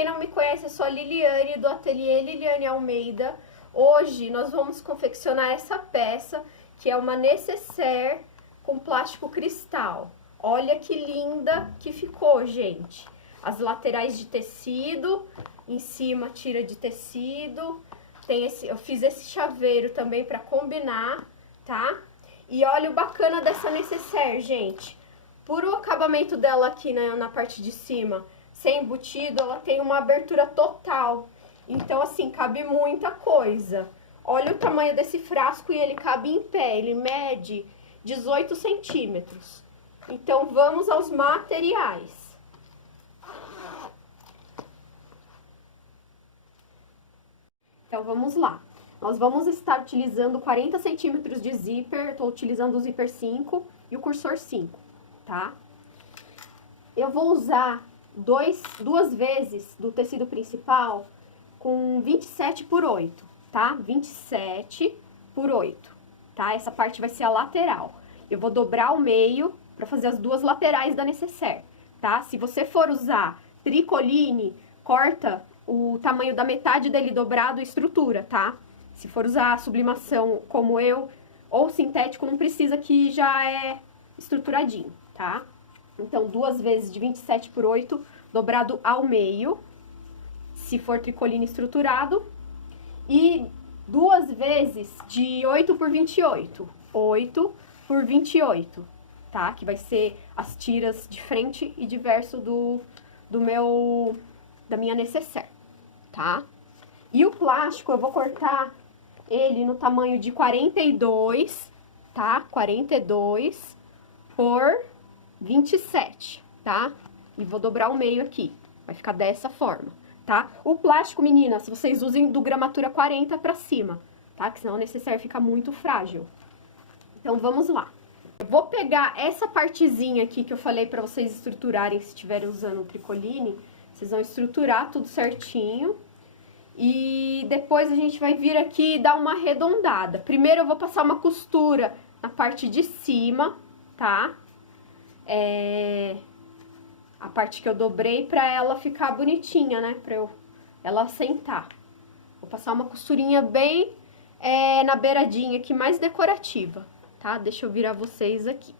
quem não me conhece, eu sou a Liliane, do ateliê Liliane Almeida. Hoje nós vamos confeccionar essa peça, que é uma nécessaire com plástico cristal. Olha que linda que ficou, gente. As laterais de tecido, em cima tira de tecido. Eu fiz esse chaveiro também para combinar, tá? E olha o bacana dessa nécessaire, gente. Por o acabamento dela aqui na parte de cima ser embutido, ela tem uma abertura total. Então, assim, cabe muita coisa. Olha o tamanho desse frasco e ele cabe em pé. Ele mede 18 centímetros. Então, vamos aos materiais. Então, vamos lá. Nós vamos estar utilizando 40 centímetros de zíper. Estou utilizando o zíper 5 e o cursor 5, tá? Eu vou usar duas vezes do tecido principal com 27 por 8, tá? 27 por 8, tá? Essa parte vai ser a lateral. Eu vou dobrar ao meio para fazer as duas laterais da nécessaire, tá? Se você for usar tricoline, corta o tamanho da metade dele dobrado e estrutura, tá? Se for usar sublimação como eu, ou sintético, não precisa, que já é estruturadinho, tá? Então, duas vezes de 27 por 8, dobrado ao meio, se for tricoline estruturado. E duas vezes de 8 por 28, 8 por 28, tá? Que vai ser as tiras de frente e de verso da minha nécessaire, tá? E o plástico, eu vou cortar ele no tamanho de 42, tá? 42 por 27, tá? E vou dobrar o meio aqui, vai ficar dessa forma, tá? O plástico, meninas, vocês usem do gramatura 40 pra cima, tá? Que senão o nécessaire fica muito frágil. Então, vamos lá. Eu vou pegar essa partezinha aqui que eu falei pra vocês estruturarem, se estiverem usando o tricoline. Vocês vão estruturar tudo certinho. E depois a gente vai vir aqui e dar uma arredondada. Primeiro eu vou passar uma costura na parte de cima, tá? A parte que eu dobrei pra ela ficar bonitinha, né? Pra ela assentar. Vou passar uma costurinha bem na beiradinha aqui, mais decorativa, tá? Deixa eu virar vocês aqui.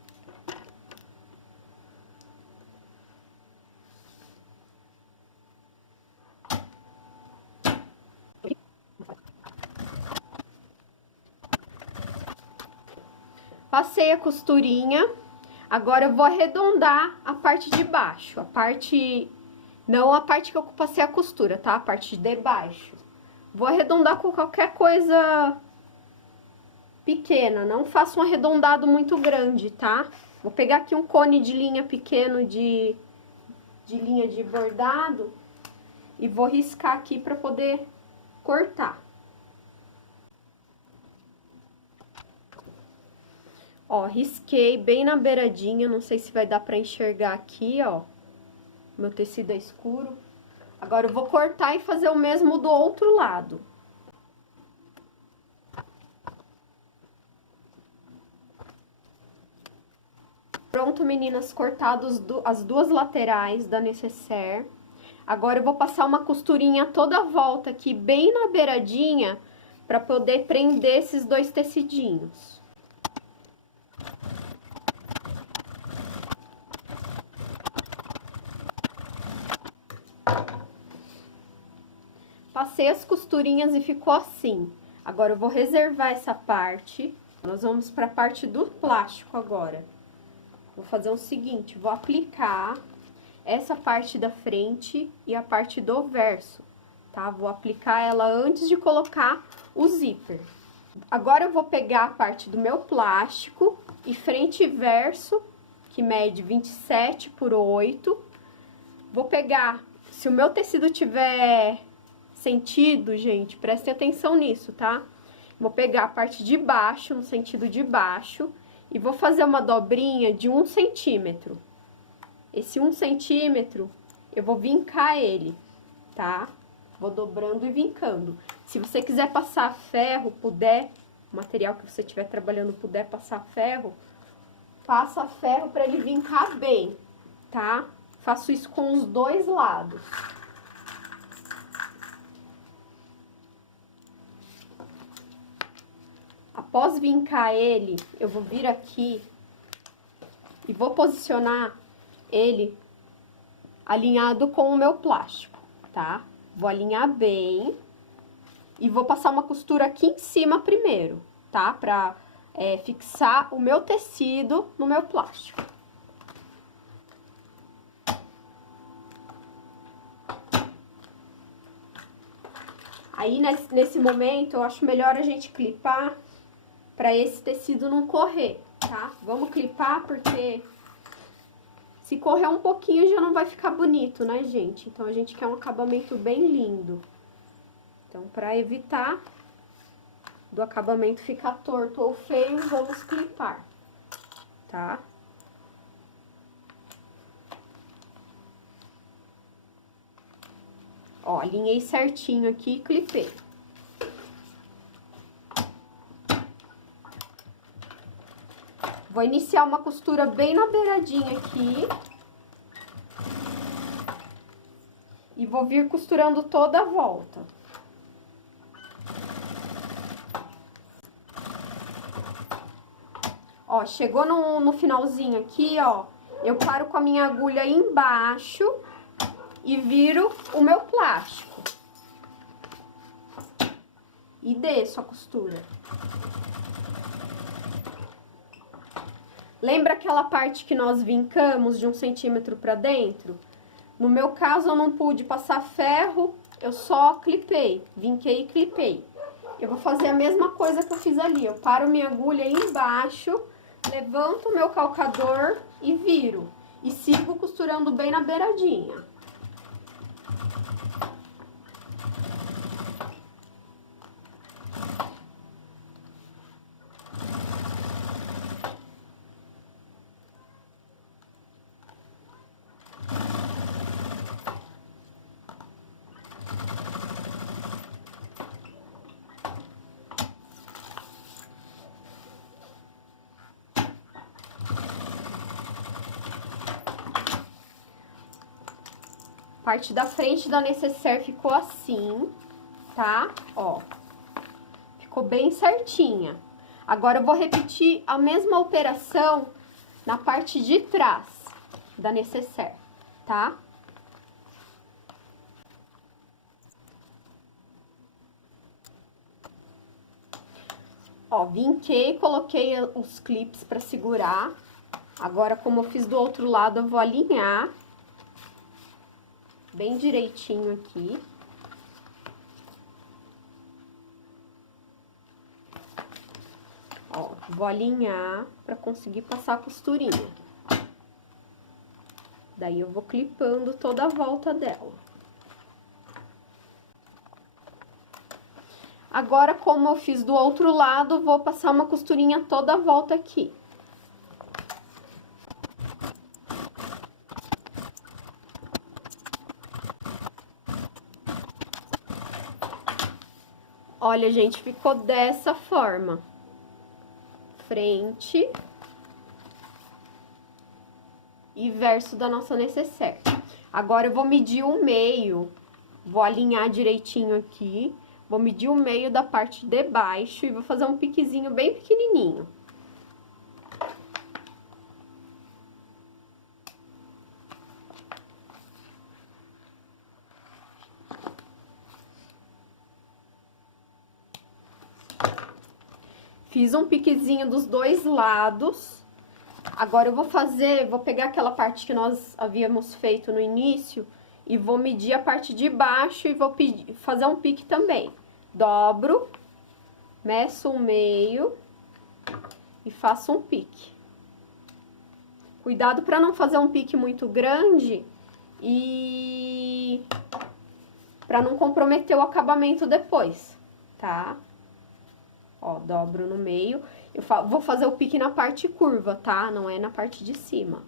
Passei a costurinha, agora eu vou arredondar a parte de baixo, não a parte que eu passei a costura, tá? A parte de baixo. Vou arredondar com qualquer coisa pequena, não faço um arredondado muito grande, tá? Vou pegar aqui um cone de linha pequeno de linha de bordado e vou riscar aqui pra poder cortar. Ó, risquei bem na beiradinha, não sei se vai dar pra enxergar aqui, ó. Meu tecido é escuro. Agora eu vou cortar e fazer o mesmo do outro lado. Pronto, meninas, cortadas as duas laterais da nécessaire. Agora eu vou passar uma costurinha toda a volta aqui, bem na beiradinha, pra poder prender esses dois tecidinhos. Passei as costurinhas e ficou assim. Agora eu vou reservar essa parte. Nós vamos para a parte do plástico agora. Vou fazer o seguinte, vou aplicar essa parte da frente e a parte do verso, tá? Vou aplicar ela antes de colocar o zíper. Agora eu vou pegar a parte do meu plástico e frente e verso, que mede 27 por 8. Vou pegar, se o meu tecido tiver sentido, gente, prestem atenção nisso, tá? Vou pegar a parte de baixo, no sentido de baixo, e vou fazer uma dobrinha de 1 centímetro. Esse 1 centímetro, eu vou vincar ele, tá? Vou dobrando e vincando. Se você quiser passar ferro, puder, o material que você estiver trabalhando puder passar ferro, passa ferro para ele vincar bem, tá? Faço isso com os dois lados. Após vincar ele, eu vou vir aqui e vou posicionar ele alinhado com o meu plástico, tá? Vou alinhar bem e vou passar uma costura aqui em cima primeiro, tá? Pra fixar o meu tecido no meu plástico. Aí, nesse momento, eu acho melhor a gente clipar pra esse tecido não correr, tá? Vamos clipar porque se correr um pouquinho já não vai ficar bonito, né, gente? Então, a gente quer um acabamento bem lindo. Então, pra evitar do acabamento ficar torto ou feio, vamos clipar, tá? Ó, alinhei certinho aqui e clipei. Vou iniciar uma costura bem na beiradinha aqui. E vou vir costurando toda a volta. Ó, chegou no finalzinho aqui, ó, eu paro com a minha agulha embaixo e viro o meu plástico. E desço a costura. Lembra aquela parte que nós vincamos de 1 centímetro pra dentro? No meu caso, eu não pude passar ferro, eu só clipei, vinquei e clipei. Eu vou fazer a mesma coisa que eu fiz ali, eu paro minha agulha embaixo, levanto o meu calcador e viro. E sigo costurando bem na beiradinha. Parte da frente da necessaire ficou assim, tá? Ó, ficou bem certinha. Agora, eu vou repetir a mesma operação na parte de trás da necessaire, tá? Ó, vinquei, coloquei os clips pra segurar. Agora, como eu fiz do outro lado, eu vou alinhar bem direitinho aqui. Ó, vou alinhar pra conseguir passar a costurinha. Daí, eu vou clipando toda a volta dela. Agora, como eu fiz do outro lado, vou passar uma costurinha toda a volta aqui. Olha, gente, ficou dessa forma. Frente e verso da nossa necessaire. Agora, eu vou medir o meio, vou alinhar direitinho aqui, vou medir o meio da parte de baixo e vou fazer um piquezinho bem pequenininho. Fiz um piquezinho dos dois lados. Agora, eu vou pegar aquela parte que nós havíamos feito no início e vou medir a parte de baixo e vou fazer um pique também. Dobro, meço o meio e faço um pique. Cuidado para não fazer um pique muito grande e para não comprometer o acabamento depois, tá? Ó, dobro no meio. Eu vou fazer o pique na parte curva, tá? Não é na parte de cima.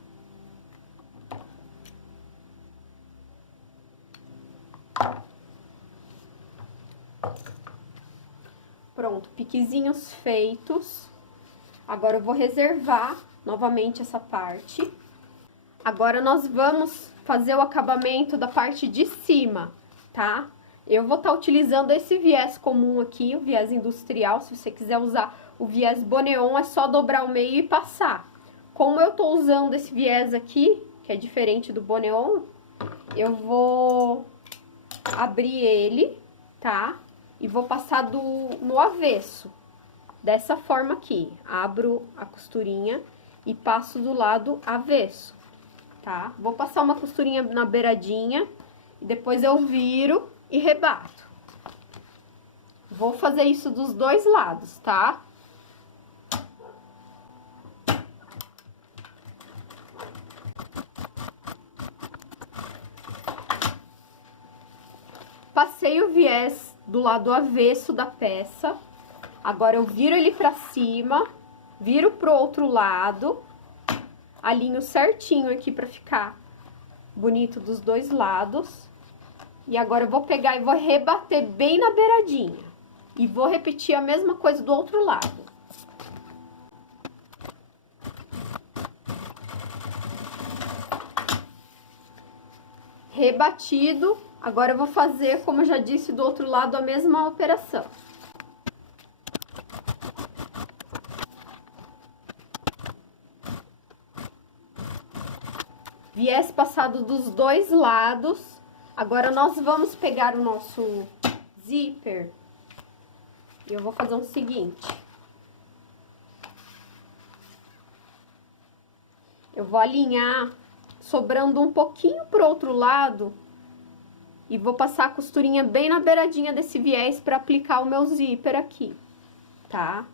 Pronto, piquezinhos feitos. Agora, eu vou reservar novamente essa parte. Agora, nós vamos fazer o acabamento da parte de cima, tá? Eu vou estar utilizando esse viés comum aqui, o viés industrial. Se você quiser usar o viés Boneon, é só dobrar o meio e passar. Como eu tô usando esse viés aqui, que é diferente do Boneon, eu vou abrir ele, tá? E vou passar no avesso, dessa forma aqui. Abro a costurinha e passo do lado avesso, tá? Vou passar uma costurinha na beiradinha e depois eu viro e rebato. Vou fazer isso dos dois lados, tá? Passei o viés do lado avesso da peça. Agora eu viro ele pra cima, viro pro outro lado, alinho certinho aqui pra ficar bonito dos dois lados. E agora eu vou pegar e vou rebater bem na beiradinha. E vou repetir a mesma coisa do outro lado. Rebatido. Agora eu vou fazer, como eu já disse, do outro lado a mesma operação. Viés passado dos dois lados. Agora nós vamos pegar o nosso zíper. E eu vou fazer o seguinte. Eu vou alinhar, sobrando um pouquinho pro outro lado. E vou passar a costurinha bem na beiradinha desse viés para aplicar o meu zíper aqui, tá?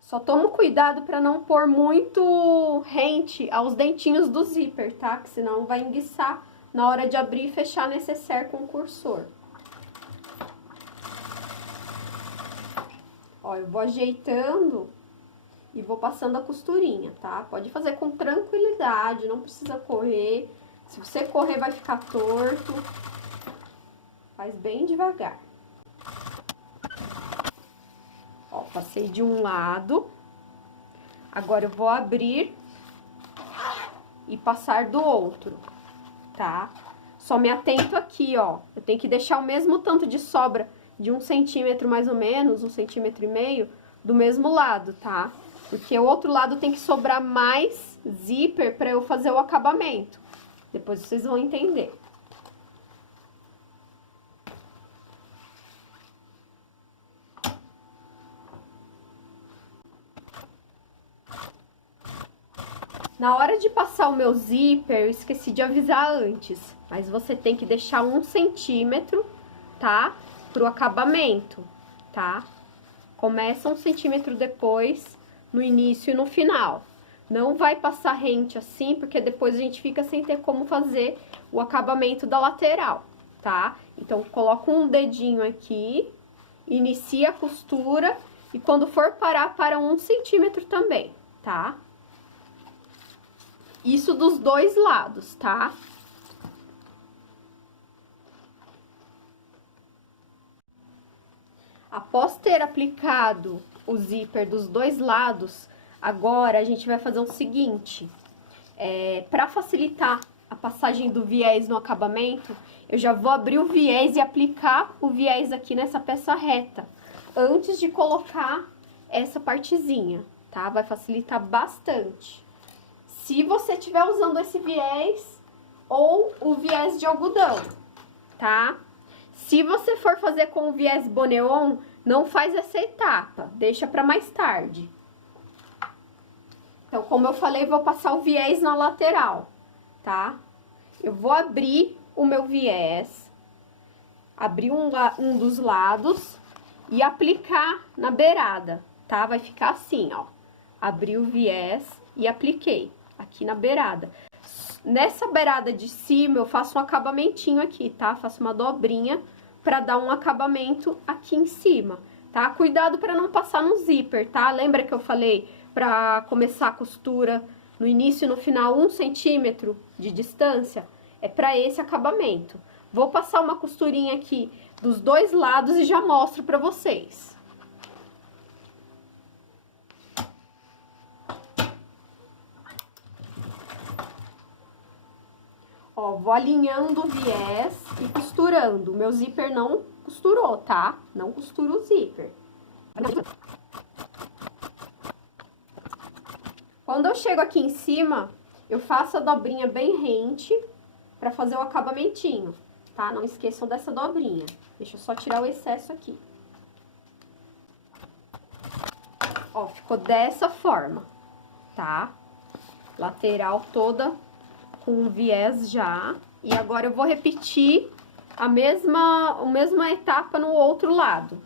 Só tomo cuidado para não pôr muito rente aos dentinhos do zíper, tá? Que senão vai enguiçar na hora de abrir e fechar necessaire com o cursor. Ó, eu vou ajeitando e vou passando a costurinha, tá? Pode fazer com tranquilidade, não precisa correr. Se você correr, vai ficar torto. Faz bem devagar. Ó, passei de um lado. Agora eu vou abrir e passar do outro, tá? Só me atento aqui, ó. Eu tenho que deixar o mesmo tanto de sobra de 1 centímetro mais ou menos, 1,5 centímetros, do mesmo lado, tá? Porque o outro lado tem que sobrar mais zíper para eu fazer o acabamento. Depois vocês vão entender. Na hora de passar o meu zíper, eu esqueci de avisar antes. Mas você tem que deixar 1 centímetro, tá? Pro acabamento, tá? Começa 1 centímetro depois, no início e no final. Não vai passar rente assim, porque depois a gente fica sem ter como fazer o acabamento da lateral, tá? Então, coloca um dedinho aqui, inicia a costura e quando for parar, para 1 centímetro também, tá? Isso dos dois lados, tá? Após ter aplicado o zíper dos dois lados, agora a gente vai fazer o seguinte. Para facilitar a passagem do viés no acabamento, eu já vou abrir o viés e aplicar o viés aqui nessa peça reta, antes de colocar essa partezinha, tá? Vai facilitar bastante. Se você estiver usando esse viés ou o viés de algodão, tá? Se você for fazer com o viés Boneon, não faz essa etapa, deixa para mais tarde. Então, como eu falei, vou passar o viés na lateral, tá? Eu vou abrir o meu viés, abrir um dos lados e aplicar na beirada, tá? Vai ficar assim, ó. Abri o viés e apliquei aqui na beirada. Nessa beirada de cima, eu faço um acabamentinho aqui, tá? Faço uma dobrinha pra dar um acabamento aqui em cima, tá? Cuidado pra não passar no zíper, tá? Lembra que eu falei pra começar a costura no início e no final 1 centímetro de distância? É pra esse acabamento. Vou passar uma costurinha aqui dos dois lados e já mostro pra vocês. Ó, vou alinhando o viés e costurando. O meu zíper não costurou, tá? Não costuro o zíper. Quando eu chego aqui em cima, eu faço a dobrinha bem rente pra fazer o acabamentinho, tá? Não esqueçam dessa dobrinha. Deixa eu só tirar o excesso aqui. Ó, ficou dessa forma, tá? Lateral toda com viés já. E agora eu vou repetir a mesma etapa no outro lado.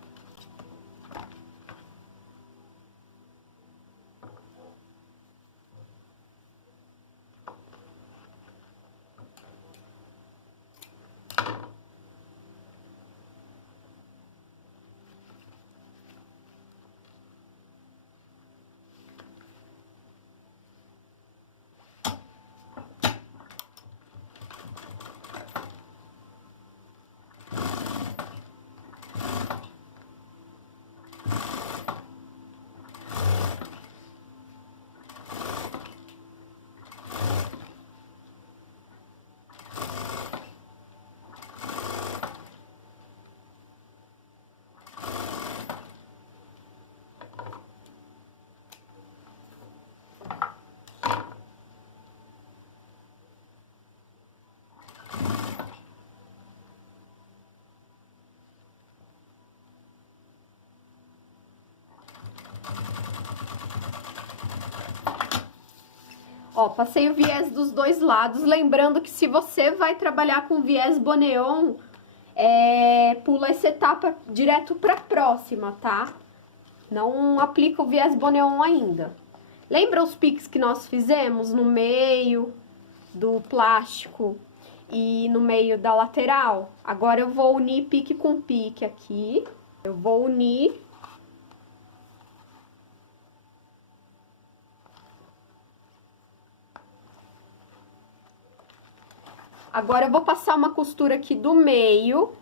Ó, passei o viés dos dois lados, lembrando que se você vai trabalhar com viés boneon, pula essa etapa direto pra próxima, tá? Não aplica o viés boneon ainda. Lembra os piques que nós fizemos no meio do plástico e no meio da lateral? Agora eu vou unir pique com pique aqui. Eu vou unir. Agora eu vou passar uma costura aqui do meio,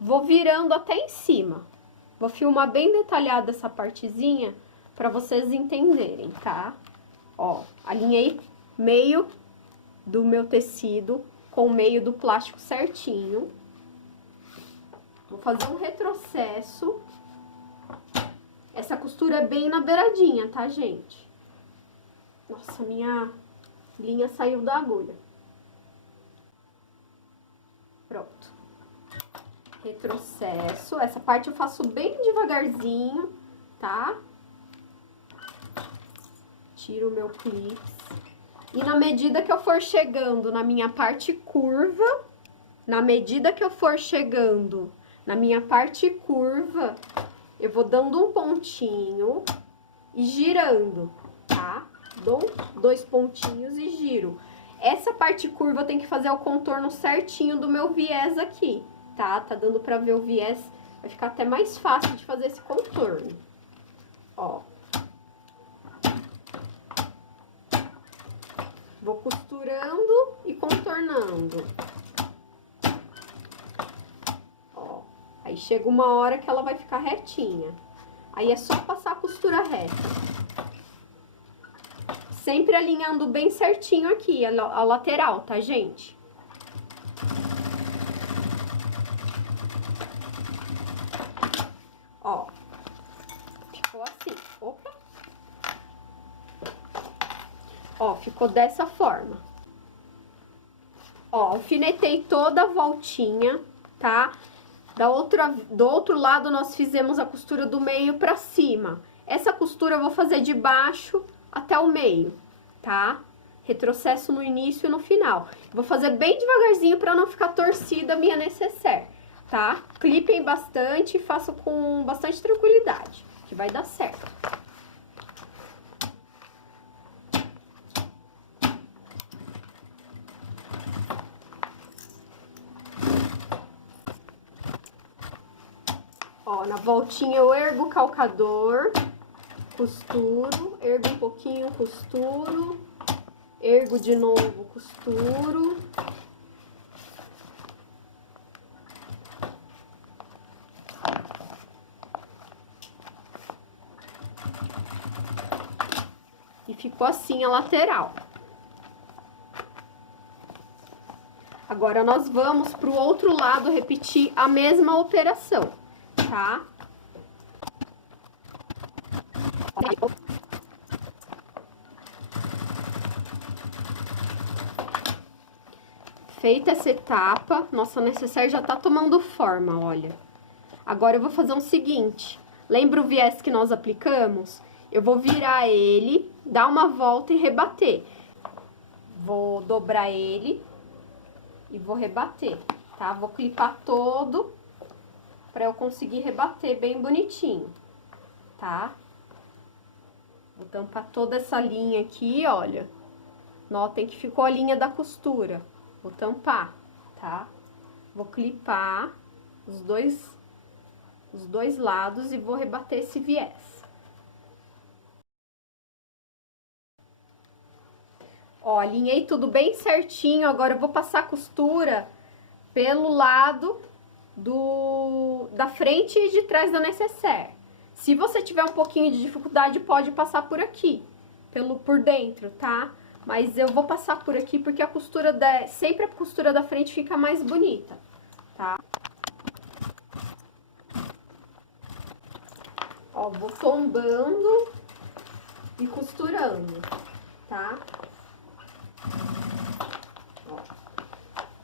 vou virando até em cima. Vou filmar bem detalhada essa partezinha pra vocês entenderem, tá? Ó, alinhei meio do meu tecido com o meio do plástico certinho. Vou fazer um retrocesso. Essa costura é bem na beiradinha, tá, gente? Nossa, minha linha saiu da agulha. Pronto. Retrocesso. Essa parte eu faço bem devagarzinho, tá? Tiro o meu clips. E na medida que eu for chegando na minha parte curva, eu vou dando um pontinho e girando, tá? Dou 2 pontinhos e giro. Essa parte curva eu tenho que fazer o contorno certinho do meu viés aqui, tá? Tá dando pra ver o viés, vai ficar até mais fácil de fazer esse contorno. Ó. Vou costurando e contornando. Ó. Aí chega uma hora que ela vai ficar retinha. Aí é só passar a costura reta. Sempre alinhando bem certinho aqui, a lateral, tá, gente? Ó, ficou assim, opa. Ó, ficou dessa forma. Ó, alfinetei toda a voltinha, tá? Do outro lado, nós fizemos a costura do meio pra cima. Essa costura eu vou fazer de baixo até o meio, tá? Retrocesso no início e no final. Vou fazer bem devagarzinho pra não ficar torcida a minha nécessaire, tá? Clipem bastante e façam com bastante tranquilidade, que vai dar certo. Ó, na voltinha eu ergo o calcador, costuro, ergo um pouquinho, costuro, ergo de novo, costuro. E ficou assim a lateral. Agora, nós vamos pro outro lado repetir a mesma operação, tá? Feita essa etapa, nossa necessaire já tá tomando forma, olha. Agora eu vou fazer o seguinte, lembra o viés que nós aplicamos? Eu vou virar ele, dar uma volta e rebater. Vou dobrar ele e vou rebater, tá? Vou clipar todo pra eu conseguir rebater bem bonitinho, tá? Vou tampar toda essa linha aqui, olha. Notem que ficou a linha da costura. Vou tampar, tá? Vou clipar os dois lados e vou rebater esse viés. Ó, alinhei tudo bem certinho, agora eu vou passar a costura pelo lado da frente e de trás da necessaire. Se você tiver um pouquinho de dificuldade, pode passar por aqui, por dentro, tá? Mas eu vou passar por aqui porque a costura sempre a costura da frente fica mais bonita, tá? Ó, vou tombando e costurando, tá? Ó,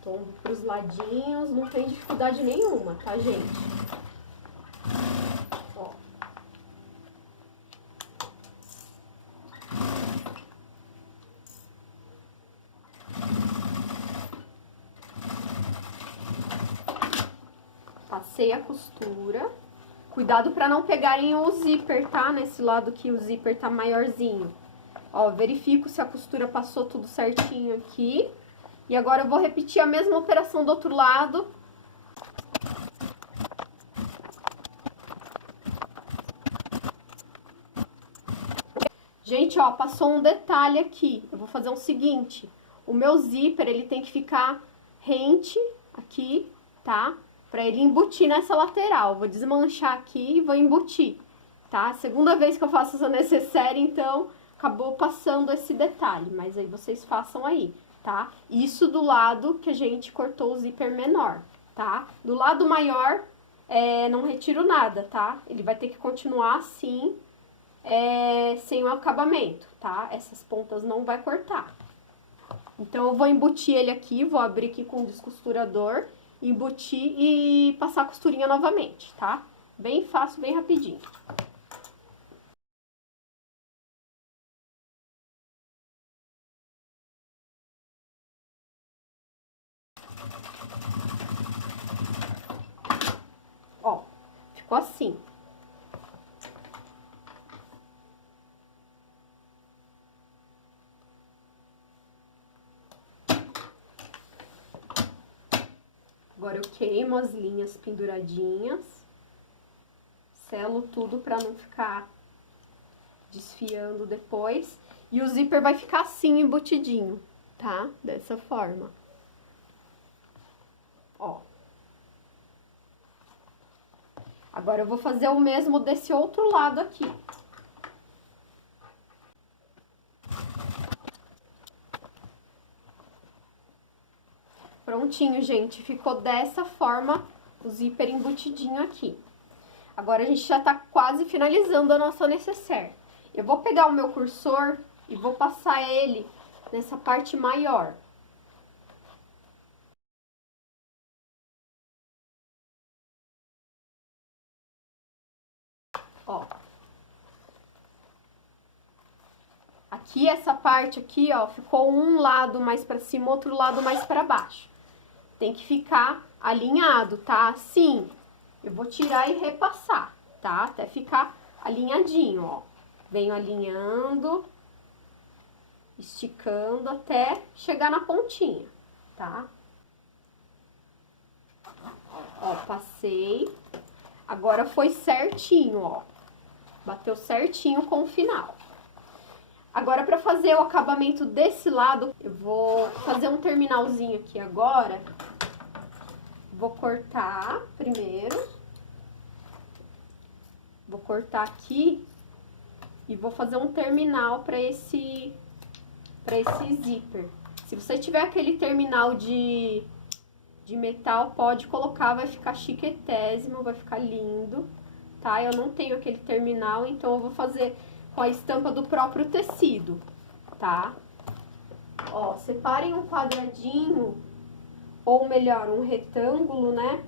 tombo pros ladinhos, não tem dificuldade nenhuma, tá, gente? Ó. Passei a costura. Cuidado pra não pegarem o zíper, tá? Nesse lado que o zíper tá maiorzinho. Ó, verifico se a costura passou tudo certinho aqui. E agora eu vou repetir a mesma operação do outro lado. Gente, ó, passou um detalhe aqui. Eu vou fazer o seguinte. O meu zíper, ele tem que ficar rente aqui, tá? Pra ele embutir nessa lateral. Vou desmanchar aqui e vou embutir, tá? Segunda vez que eu faço essa necessaire, então, acabou passando esse detalhe. Mas aí vocês façam aí, tá? Isso do lado que a gente cortou o zíper menor, tá? Do lado maior, não retiro nada, tá? Ele vai ter que continuar assim, sem o acabamento, tá? Essas pontas não vai cortar. Então, eu vou embutir ele aqui, vou abrir aqui com o descosturador, embutir e passar a costurinha novamente, tá? Bem fácil, bem rapidinho. Ó, ficou assim. Agora eu queimo as linhas penduradinhas, selo tudo pra não ficar desfiando depois. E o zíper vai ficar assim, embutidinho, tá? Dessa forma. Ó. Agora eu vou fazer o mesmo desse outro lado aqui. Prontinho, gente. Ficou dessa forma o zíper embutidinho aqui. Agora, a gente já tá quase finalizando a nossa necessaire. Eu vou pegar o meu cursor e vou passar ele nessa parte maior. Ó. Aqui, essa parte aqui, ó, ficou um lado mais pra cima, outro lado mais pra baixo. Tem que ficar alinhado, tá? Assim, eu vou tirar e repassar, tá? Até ficar alinhadinho, ó. Venho alinhando, esticando até chegar na pontinha, tá? Ó, passei. Agora foi certinho, ó. Bateu certinho com o final. Agora, pra fazer o acabamento desse lado, eu vou fazer um terminalzinho aqui agora. Vou cortar primeiro. Vou cortar aqui e vou fazer um terminal pra esse zíper. Se você tiver aquele terminal de de metal, pode colocar, vai ficar chiquetésimo, vai ficar lindo, tá? Eu não tenho aquele terminal, então eu vou fazer com a estampa do próprio tecido, tá? Ó, separem um quadradinho, ou melhor, um retângulo, né?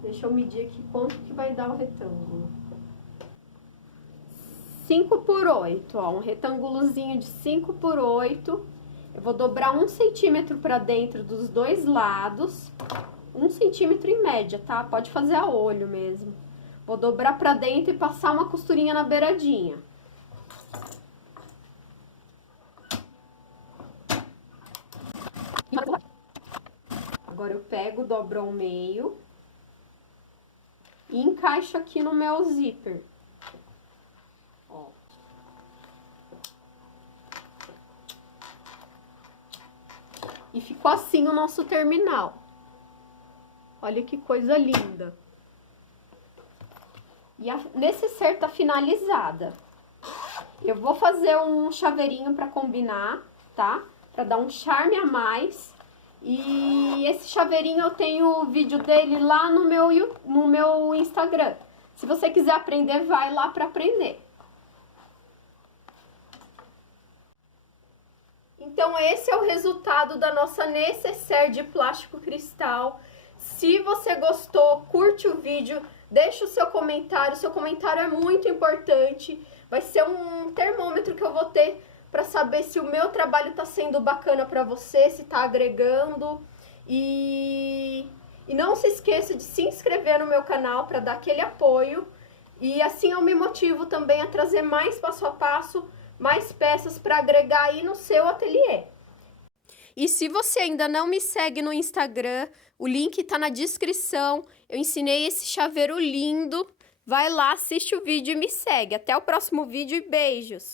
Deixa eu medir aqui quanto que vai dar o retângulo. 5 por 8, ó, um retângulozinho de 5 por 8. Eu vou dobrar 1 centímetro pra dentro dos dois lados, 1 centímetro em média, tá? Pode fazer a olho mesmo. Vou dobrar pra dentro e passar uma costurinha na beiradinha. Agora eu pego, dobro ao meio e encaixo aqui no meu zíper. Ó. E ficou assim o nosso terminal. Olha que coisa linda. E a necessaire tá finalizada. Eu vou fazer um chaveirinho pra combinar, tá? Pra dar um charme a mais. E esse chaveirinho eu tenho o vídeo dele lá no meu Instagram. Se você quiser aprender, vai lá pra aprender. Então, esse é o resultado da nossa necessaire de plástico cristal. Se você gostou, curte o vídeo, deixa o seu comentário é muito importante. Vai ser um termômetro que eu vou ter para saber se o meu trabalho tá sendo bacana para você, se tá agregando. E não se esqueça de se inscrever no meu canal para dar aquele apoio. E assim eu me motivo também a trazer mais passo a passo, mais peças para agregar aí no seu ateliê. E se você ainda não me segue no Instagram, o link tá na descrição. Eu ensinei esse chaveiro lindo. Vai lá, assiste o vídeo e me segue. Até o próximo vídeo e beijos!